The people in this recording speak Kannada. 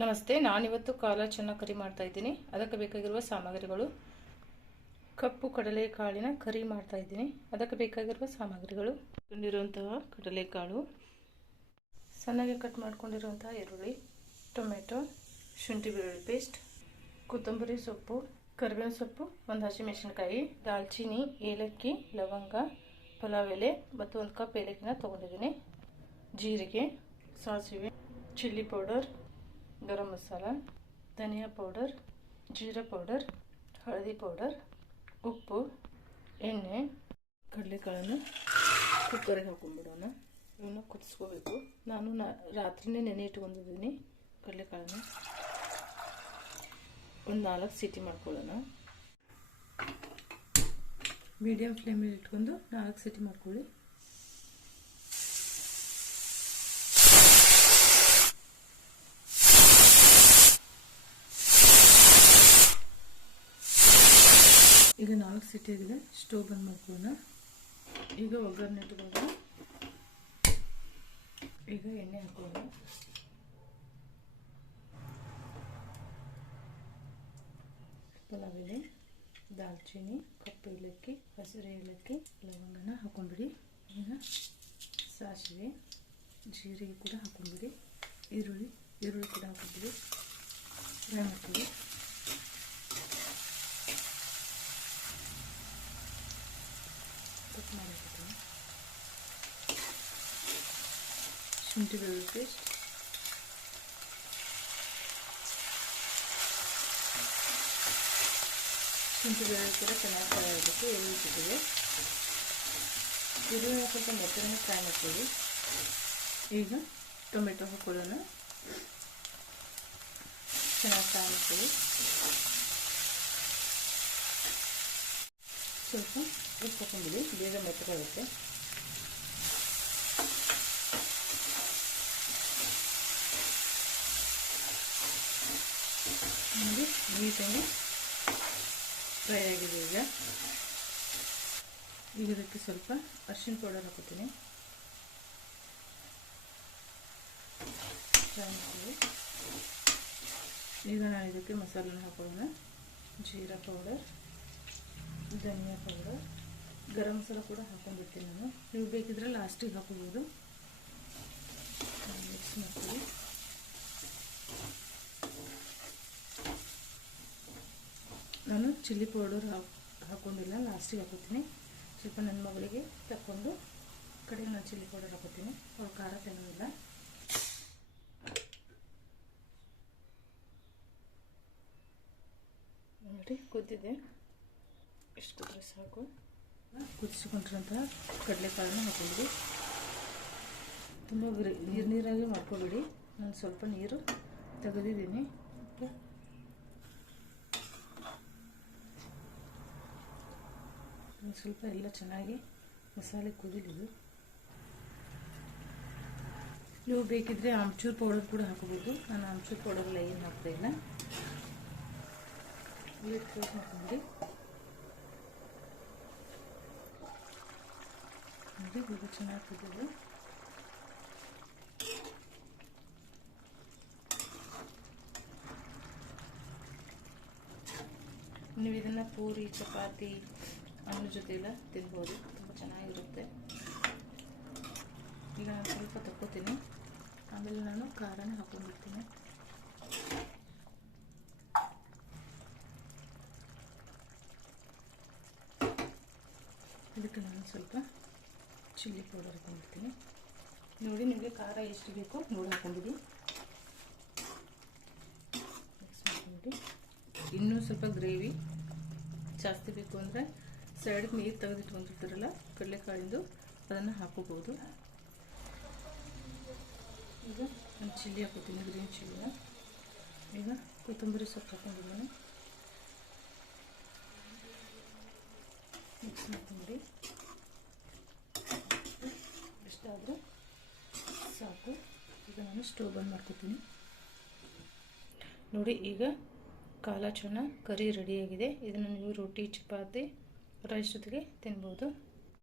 ನಮಸ್ತೆ, ನಾನಿವತ್ತು ಕಾಲ ಚೆನ್ನಾಗಿ ಕರಿ ಮಾಡ್ತಾ ಇದ್ದೀನಿ. ಅದಕ್ಕೆ ಬೇಕಾಗಿರುವ ಸಾಮಗ್ರಿಗಳು. ಕಪ್ಪು ಕಡಲೆಕಾಳಿನ ಕರಿ ಮಾಡ್ತಾ ಇದ್ದೀನಿ. ಅದಕ್ಕೆ ಬೇಕಾಗಿರುವ ಸಾಮಗ್ರಿಗಳು. ಕೊಂಡಿರುವಂತಹ ಕಡಲೆಕಾಳು. ಸಣ್ಣಗೆ ಕಟ್ ಮಾಡ್ಕೊಂಡಿರುವಂತಹ ಈರುಳ್ಳಿ, ಟೊಮೆಟೊ, ಶುಂಠಿ ಬೆಳ್ಳುಳ್ಳಿ ಪೇಸ್ಟ್, ಕೊತ್ತಂಬರಿ ಸೊಪ್ಪು, ಕರಿಬೇವಿನ ಸೊಪ್ಪು, ಒಂದು ಹಸಿಮೆಣಸಿನ್ಕಾಯಿ ದಾಲ್ಚಿನ್ನಿ ಏಲಕ್ಕಿ, ಲವಂಗ, ಪಲಾವ್ ಎಲೆ ಮತ್ತು ಒಂದು ಕಪ್ ಏಲಕ್ಕಿನ ತೊಗೊಂಡಿದ್ದೀನಿ. ಜೀರಿಗೆ, ಸಾಸಿವೆ, ಚಿಲ್ಲಿ ಪೌಡರ್ ಗರಂ ಮಸಾಲ, ಧನಿಯಾ ಪೌಡರ್, ಜೀರಾ ಪೌಡರ್, ಹಳದಿ ಪೌಡರ್, ಉಪ್ಪು, ಎಣ್ಣೆ, ಕಡಲೆಕಾಳನ್ನು ಕುಕ್ಕರಿಗೆ ಹಾಕೊಂಡ್ಬಿಡೋಣ. ಇವನ್ನ ಕುದಿಸ್ಕೋಬೇಕು. ನಾನು ನಾ ರಾತ್ರಿನೇ ನೆನೆ ಇಟ್ಕೊಂಡಿದ್ದೀನಿ ಕಡಲೆಕಾಳನ್ನು. ಒಂದು ನಾಲ್ಕು ಸೀಟಿ ಮಾಡ್ಕೊಳ್ಳೋಣ. ಮೀಡಿಯಮ್ ಫ್ಲೇಮಲ್ಲಿ ಇಟ್ಕೊಂಡು ನಾಲ್ಕು ಸೀಟಿ ಮಾಡ್ಕೊಳ್ಳಿ ಈಗ ನಾಲ್ಕು ಸಿಟಿ ಆಗಿದೆ. ಸ್ಟವ್ ಬಂದ್ ಮಾಡ್ಕೊಳ್ಳೋಣ. ಈಗ ಒಗ್ಗರಣೆ ಇಟ್ಕೊಂಡು ಈಗ ಎಣ್ಣೆ ಹಾಕೋಣ ಪಲಾವ್ ಎಲೆ ದಾಲ್ಚಿನ್ನಿ ಕಪ್ಪು ಏಲಕ್ಕಿ, ಹಸಿರು ಏಲಕ್ಕಿ, ಲವಂಗನ ಹಾಕೊಂಡ್ಬಿಡಿ. ಈಗ ಸಾಸಿವೆ, ಜೀರಿಗೆ ಕೂಡ ಹಾಕೊಂಡ್ಬಿಡಿ. ಈರುಳ್ಳಿ ಈರುಳ್ಳಿ ಕೂಡ ಹಾಕೊಂಡ್ಬಿಡಿ. ಫ್ರೈ ಮಾಡ್ಕೊಳ್ಳಿ. ಕಟ್ ಮಾಡಿರ್ತೀನಿ ಶುಂಠಿ ಬೆಳ್ಳುಳ್ಳಿ ಪೇಸ್ಟ್ ಶುಂಠಿ ಬೆಳ್ಳುಳ್ಳಿ ಕೂಡ ಚೆನ್ನಾಗಿ ಫ್ರೈ ಆಗಬೇಕು ಈರುಳ್ಳಿ ಜೊತೆಗೆ ಈರುಳ್ಳಿ ಸ್ವಲ್ಪ ಮೆತ್ತನೆ ಫ್ರೈ ಮಾಡ್ಕೊಳ್ಳಿ ಈಗ ಟೊಮೆಟೊ ಹಾಕೊಳ್ಳೋಣ ಚೆನ್ನಾಗಿ ಫ್ರೈ ಮಾಡ್ಕೊಳ್ಳಿ ಸ್ವಲ್ಪ ಉಪ್ಪು ಹಾಕೊಂಡಿಡಿ ಬೇಗ ಮೆತ್ತಗಾಗುತ್ತೆ ನೋಡಿ, ನೀಟಾಗಿ ಫ್ರೈ ಆಗಿದೆ ಈಗ. ಈಗ ಇದಕ್ಕೆ ಸ್ವಲ್ಪ ಅರ್ಶಿನ ಪೌಡರ್ ಹಾಕೋತೀನಿ ಈಗ ನಾನು ಇದಕ್ಕೆ ಮಸಾಲೆ ಹಾಕೊಳ್ಳೋಣ. ಜೀರಾ ಪೌಡರ್, ಧನಿಯಾ ಪೌಡರ್. ಗರಂ ಮಸಾಲ ಕೂಡ ಹಾಕೊಂಡಿರ್ತೀನಿ ನಾನು. ನೀವು ಬೇಕಿದ್ರೆ ಲಾಸ್ಟಿಗೆ ಹಾಕೋಬೋದು ಮಿಕ್ಸ್ ಮಾಡ್ತೀವಿ ನಾನು ಚಿಲ್ಲಿ ಪೌಡರ್ ಹಾಕೊಂಡಿಲ್ಲ ಲಾಸ್ಟಿಗೆ ಹಾಕೋತೀನಿ ಸ್ವಲ್ಪ ನನ್ನ ಮಗಳಿಗೆ ತಕ್ಕೊಂಡು ಕಡೆಗೆ ನಾನು ಚಿಲ್ಲಿ ಪೌಡರ್ ಹಾಕೋತೀನಿ ಅವ್ರು ಖಾರ ತಿನ್ನೋದಿಲ್ಲ. ನೋಡಿ, ಕುದ್ದಿದೆ. ಎಷ್ಟು ಕುದ್ರೆ ಸಾಕು. ಕುದಿಸ್ಕೊಂಡಿರೋಂತಹ ಕಡಲೆಕಾಳನ್ನ ಹಾಕೊಂಡ್ಬಿಡಿ ತುಂಬ ನೀರು ನೀರಾಗಿ ಮಾಡ್ಕೊಬಿಡಿ. ನಾನು ಸ್ವಲ್ಪ ನೀರು ತೆಗೆದಿದ್ದೀನಿ. ಒಂದು ಸ್ವಲ್ಪ ಎಲ್ಲ ಚೆನ್ನಾಗಿ ಮಸಾಲೆ ಕುದಿಲಿದು ನೀವು ಬೇಕಿದ್ರೆ ಆಮ್ಚೂರ್ ಪೌಡರ್ ಕೂಡ ಹಾಕೋಬೋದು ನಾನು ಆಮ್ಚೂರ್ ಪೌಡರ್ ಎಲ್ಲ ಏನು ಹಾಕ್ತಾ ಇಲ್ಲ. ಮಾಡ್ಕೊಂಡ್ರಿ ಇದು ಚೆನ್ನಾಗಿ ಕುದಿದು ನೀವು ಇದನ್ನು ಪೂರಿ, ಚಪಾತಿ, ಅನ್ನ ಜೊತೆ ಎಲ್ಲ ತಿನ್ಬೋದು, ತುಂಬ ಚೆನ್ನಾಗಿರುತ್ತೆ. ಈಗ ನಾನು ಸ್ವಲ್ಪ ತಕ್ಕೋತೀನಿ. ಆಮೇಲೆ ನಾನು ಖಾರನ ಹಾಕೊಂಡಿರ್ತೀನಿ. ಇದಕ್ಕೆ ನಾನು ಸ್ವಲ್ಪ ಚಿಲ್ಲಿ ಪೌಡರ್ ಹಾಕೊಂಡಿರ್ತೀನಿ ನೋಡಿ ನಿಮಗೆ ಖಾರ ಎಷ್ಟು ಬೇಕೋ ನೋಡಿ ಹಾಕೊಂಡಿದ್ದೀನಿ ಮಾಡ್ಕೊಂಬಿಡಿ ಇನ್ನೂ ಸ್ವಲ್ಪ ಗ್ರೇವಿ ಜಾಸ್ತಿ ಬೇಕು ಅಂದರೆ ಸೈಡ್ಗೆ ನೀರು ತೆಗೆದಿಟ್ಕೊಂಡಿರ್ತಾರಲ್ಲ ಕಡಲೆಕಾಳಿಂದು ಅದನ್ನು ಹಾಕೋಬೋದು. ಈಗ ನಾನು ಚಿಲ್ಲಿ ಹಾಕೋತೀನಿ ಗ್ರೀನ್ ಚಿಲ್ಲಿನ ಈಗ ಕೊತ್ತಂಬರಿ ಸೊಪ್ಪು ಹಾಕೊಂಡಿದ್ದೀನಿ. ಮಿಕ್ಸ್ ಮಾಡ್ಕೊಂಬಿಡಿ ಸಾಕು. ಈಗ ನಾನು ಸ್ಟವ್ ಬಂದ್ ಮಾಡ್ಕೊತೀನಿ. ನೋಡಿ, ಈಗ ಕಾಲ ಕರಿ ರೆಡಿಯಾಗಿದೆ ಇದನ್ನು ನೀವು ರೊಟ್ಟಿ, ಚಪಾತಿ, ರೈಸ್ ಜೊತೆಗೆ ತಿನ್ಬೋದು.